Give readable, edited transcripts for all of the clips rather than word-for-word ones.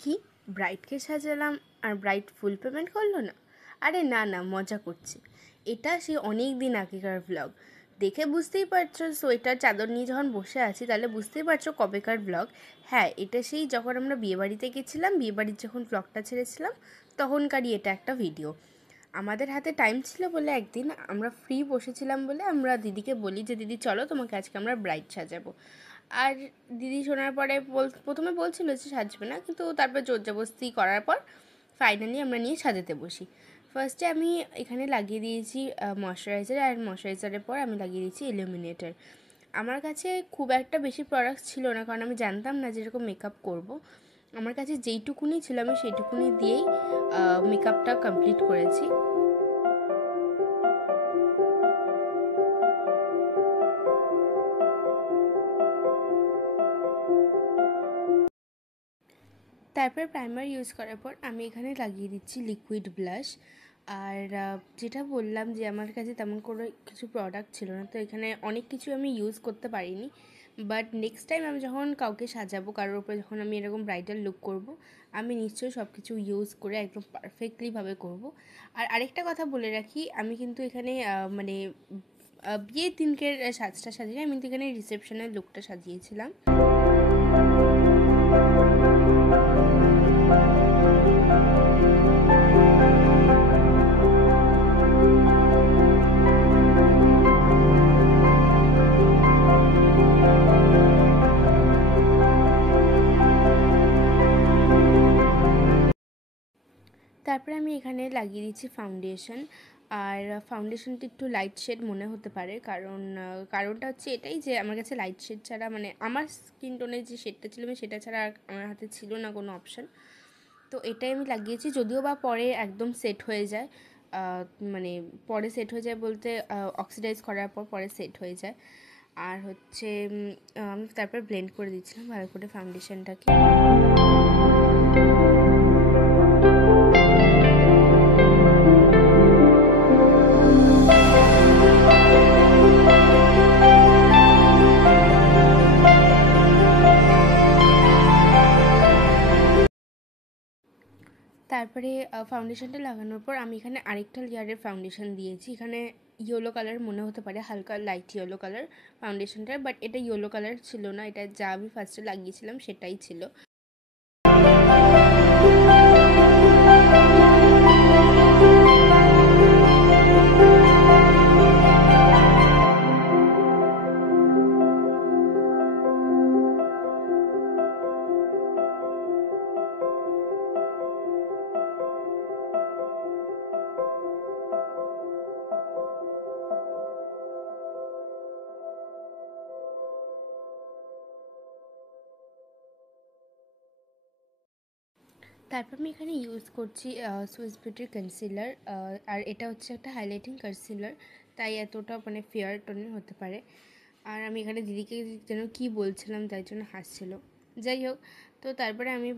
কি ব্রাইডকে সাজালাম আর bride full payment করলো না? আরে না না, মজা করছি। এটা সেই অনেক দিন আগেকার ব্লগ। দেখে বুঝতেই পারছো, সোয়েটার চাদর নিয়ে যখন বসে আছি তাহলে বুঝতেই পারছো কবেকার ব্লগ। হ্যাঁ, এটা সেই যখন আমরা বিয়েবাড়িতে গেছিলাম, বিয়েবাড়ির যখন ব্লগটা ছেড়েছিলাম তখনকারই এটা একটা ভিডিও। আমাদের হাতে টাইম ছিল বলে একদিন আমরা ফ্রি বসেছিলাম বলে আমরা দিদিকে বলি যে দিদি চলো তোমাকে আজকে আমরা ব্রাইড সাজাবো। আর দিদি শোনার পরে প্রথমে বলছিল যে সাজবে না, কিন্তু তারপর জোরজবস্তি করার পর ফাইনালি আমরা নিয়ে সাজাতে বসি। ফার্স্টে আমি এখানে লাগিয়ে দিয়েছি ময়শ্চারাইজার, আর ময়শ্চারাইজারের পর আমি লাগিয়ে দিয়েছি ইলুমিনেটার। আমার কাছে খুব একটা বেশি প্রোডাক্ট ছিল না, কারণ আমি জানতাম না যেরকম মেকআপ করব। আমার কাছে যেইটুকুনি ছিল আমি সেইটুকুনি দিয়েই মেকআপটা কমপ্লিট করেছি। তারপর প্রাইমার ইউজ করার পর আমি এখানে লাগিয়ে দিচ্ছি লিকুইড ব্লাশ। আর যেটা বললাম যে আমার কাছে তেমন কোনো কিছু প্রোডাক্ট ছিল না, তো এখানে অনেক কিছু আমি ইউজ করতে পারিনি। বাট নেক্সট টাইম আমি যখন কাউকে সাজাবো, কারোর উপরে যখন আমি এরকম ব্রাইডাল লুক করব, আমি নিশ্চয়ই সব কিছু ইউজ করে একদম পারফেক্টলিভাবে করব। আর আরেকটা কথা বলে রাখি, আমি কিন্তু এখানে মানে বিয়ের দিনকের সাজটা সাজিয়ে আমি কিন্তু এখানে রিসেপশনের লুকটা সাজিয়েছিলাম। তারপরে আমি এখানে লাগিয়ে দিচ্ছি ফাউন্ডেশন। আর ফাউন্ডেশনটা একটু লাইট শেড মনে হতে পারে, কারণটা হচ্ছে এটাই যে আমার কাছে লাইট শেড ছাড়া, মানে আমার স্কিন টোনের যে শেডটা ছিল সেটা ছাড়া আর আমার হাতে ছিল না কোনো অপশান। তো এটাই আমি লাগিয়েছি, যদিও বা পরে একদম সেট হয়ে যায়। মানে পরে সেট হয়ে যায় বলতে অক্সিডাইজ করার পর পরে সেট হয়ে যায়। আর হচ্ছে আমি তারপর ব্লেন্ড করে দিচ্ছিলাম ভালো করে ফাউন্ডেশনটাকে। তারপরে ফাউন্ডেশনটা লাগানোর পর আমি এখানে আরেকটা লেয়ারের ফাউন্ডেশন দিয়েছি। এখানে ইয়েলো কালার মনে হতে পারে, হালকা লাইট ইয়েলো কালার ফাউন্ডেশনটা, বাট এটা ইয়েলো কালার ছিল না, এটা যা আমি ফার্স্টে লাগিয়েছিলাম সেটাই ছিল। তারপর আমি এখানে ইউজ করছি সুইস বিউটির কনসিলার। আর এটা হচ্ছে একটা হাইলাইটিং কনসিলার, তাই এতটা মানে ফেয়ার টোনের হতে পারে। আর আমি এখানে দিদিকে যেন কী বলছিলাম তাই জন্য হাসছিল। যাই হোক, তো তারপরে আমি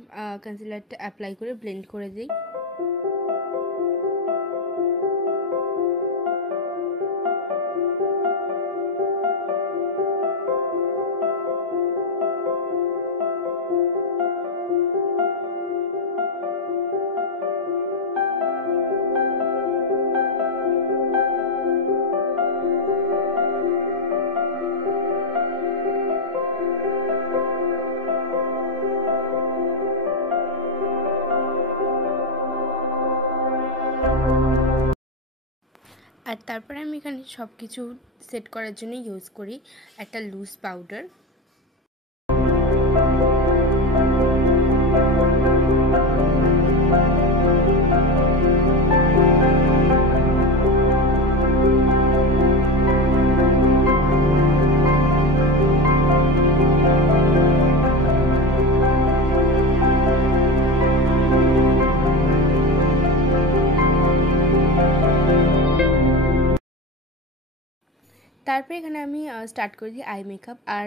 কনসিলারটা অ্যাপ্লাই করে ব্লেন্ড করে দিই। আর তারপরে আমি এখানে সব কিছু সেট করার জন্য ইউজ করি একটা লুজ পাউডার। তারপরে এখানে আমি স্টার্ট করে দিই আই মেকআপ। আর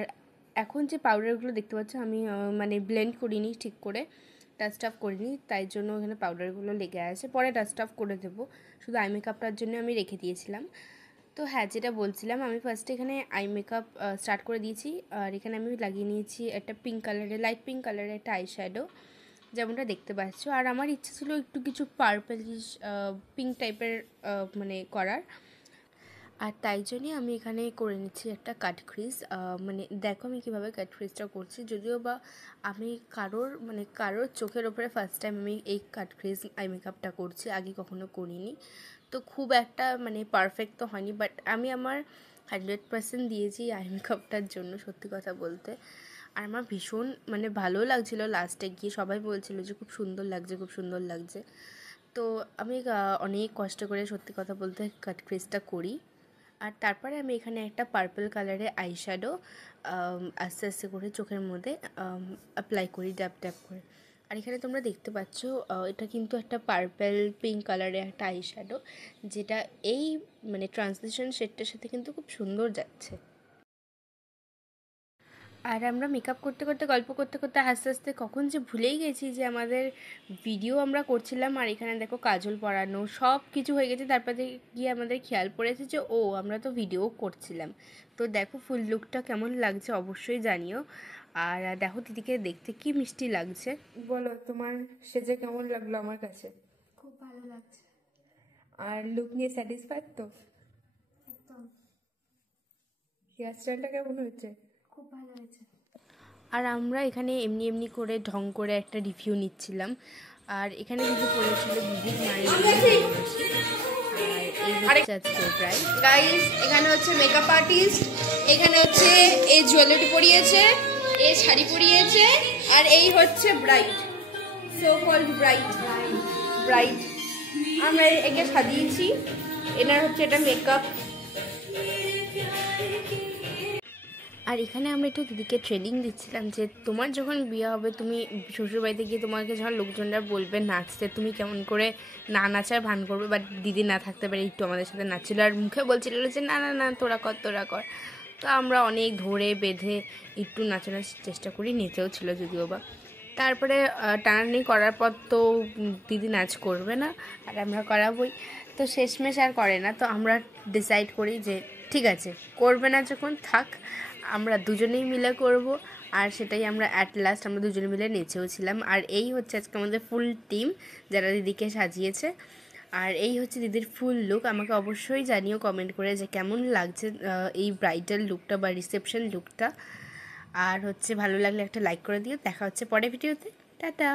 এখন যে পাউডারগুলো দেখতে পাচ্ছ আমি মানে ব্লেন্ড করিনি ঠিক করে, ডাস্ট অফ করিনি, তাই জন্য এখানে পাউডারগুলো লেগে আছে, পরে ডাস্ট অফ করে দেবো। শুধু আই মেকআপটার জন্য আমি রেখে দিয়েছিলাম। তো হ্যাঁ, যেটা বলছিলাম, আমি ফার্স্টে এখানে আই মেকআপ স্টার্ট করে দিয়েছি। আর এখানে আমি লাগিয়ে নিয়েছি একটা পিঙ্ক কালারের, লাইট পিঙ্ক কালারের একটা আই শ্যাডো, যেমনটা দেখতে পাচ্ছ। আর আমার ইচ্ছে ছিল একটু কিছু পার্পলিশ পিঙ্ক টাইপের মানে করার, আর তাই জন্যই আমি এখানে করে নিচ্ছি একটা কাট ক্রিজ। মানে দেখো আমি কীভাবে কাট ক্রিজটা করছি, যদিও বা আমি কারোর চোখের ওপরে ফার্স্ট টাইম আমি এই কাট ক্রিজ আই মেকআপটা করছি, আগে কখনো করিনি। তো খুব একটা মানে পারফেক্ট তো হয়নি, বাট আমি আমার 100% দিয়েছি আই মেকআপটার জন্য, সত্যি কথা বলতে। আর আমার ভীষণ মানে ভালো লাগছিলো লাস্টে গিয়ে, সবাই বলছিল যে খুব সুন্দর লাগছে, খুব সুন্দর লাগছে। তো আমি অনেক কষ্ট করে সত্যি কথা বলতে কাট ক্রিজটা করি। আর তারপরে আমি এখানে একটা পার্পল কালারের আইশ্যাডো আস্তে আস্তে করে চোখের মধ্যে অ্যাপ্লাই করি, ড্যাপ ড্যাপ করে। আর এখানে তোমরা দেখতে পাচ্ছ এটা কিন্তু একটা পার্পল পিঙ্ক কালারের একটা আইশ্যাডো, যেটা এই মানে ট্রান্সলেশন শেডটার সাথে কিন্তু খুব সুন্দর যাচ্ছে। আর আমরা মেকআপ করতে করতে গল্প করতে করতে আস্তে আস্তে কখন যে ভুলেই গেছি যে আমাদের ভিডিও আমরা করছিলাম, আর এখানে দেখো কাজল পরানো সব কিছু হয়ে গেছে। তারপরে গিয়ে আমাদের খেয়াল পড়েছে যে ও আমরা তো ভিডিও করছিলাম। তো দেখো ফুল লুকটা কেমন লাগছে অবশ্যই জানিও। আর দেখো দিদিকে দেখতে কি মিষ্টি লাগছে। বলো তোমার সেজে কেমন লাগলো? আমার কাছে খুব ভালো লাগছে। আর লুক নিয়ে স্যাটিসফাইড তো? একদম। হেয়ার স্টাইলটা কেমন হয়েছে? খুব ভালো হয়েছে। আর আমরা এখানে এমনি এমনি করে ঢং করে একটা রিভিউ নিচ্ছিলাম। আর এখানে দিদি পড়েছিল দিদির মায়ের, আর এই হচ্ছে আজকে প্রায় গাইস, এখানে হচ্ছে মেকআপ আর্টিস্ট, এখানে হচ্ছে এই জুয়েলারি পরিয়েছে, এই শাড়ি পরিয়েছে, আর এই হচ্ছে ব্রাইড, সো কল্ড ব্রাইড। আমরা একে সাজিয়েছি, এনার হচ্ছে এটা মেকআপ। আর এখানে আমরা একটু দিদিকে ট্রেনিং দিচ্ছিলাম যে তোমার যখন বিয়ে হবে, তুমি শ্বশুরবাড়িতে গিয়ে তোমাকে যখন লোকজনরা বলবে নাচতে, তুমি কেমন করে না নাচার ভান করবে। বাট দিদি না থাকতে পারে একটু আমাদের সাথে নাচছিল, আর মুখে বলছিল যে না না না তোরা কর তোরা কর। তো আমরা অনেক ধরে বেঁধে একটু নাচানোর চেষ্টা করি, নেচেও ছিল যদিও বা। তারপরে টানাটানি করার পর তো দিদি নাচ করবে না, আর আমরা করাবই। তো শেষমেশ আর করে না, তো আমরা ডিসাইড করি যে ঠিক আছে করবে না যখন থাক, আমরা দুজনেই মিলে করব। আর সেটাই আমরা অ্যাট লাস্ট আমরা দুজনে মিলে নেচেও ছিলাম। আর এই হচ্ছে আজকে আমাদের ফুল টিম যারা দিদিকে সাজিয়েছে। আর এই হচ্ছে দিদির ফুল লুক। আমাকে অবশ্যই জানিও কমেন্ট করে যে কেমন লাগছে এই ব্রাইডাল লুকটা বা রিসেপশন লুকটা। আর হচ্ছে ভালো লাগলে একটা লাইক করে দিও। দেখা হচ্ছে পরের ভিডিওতে। টাটা।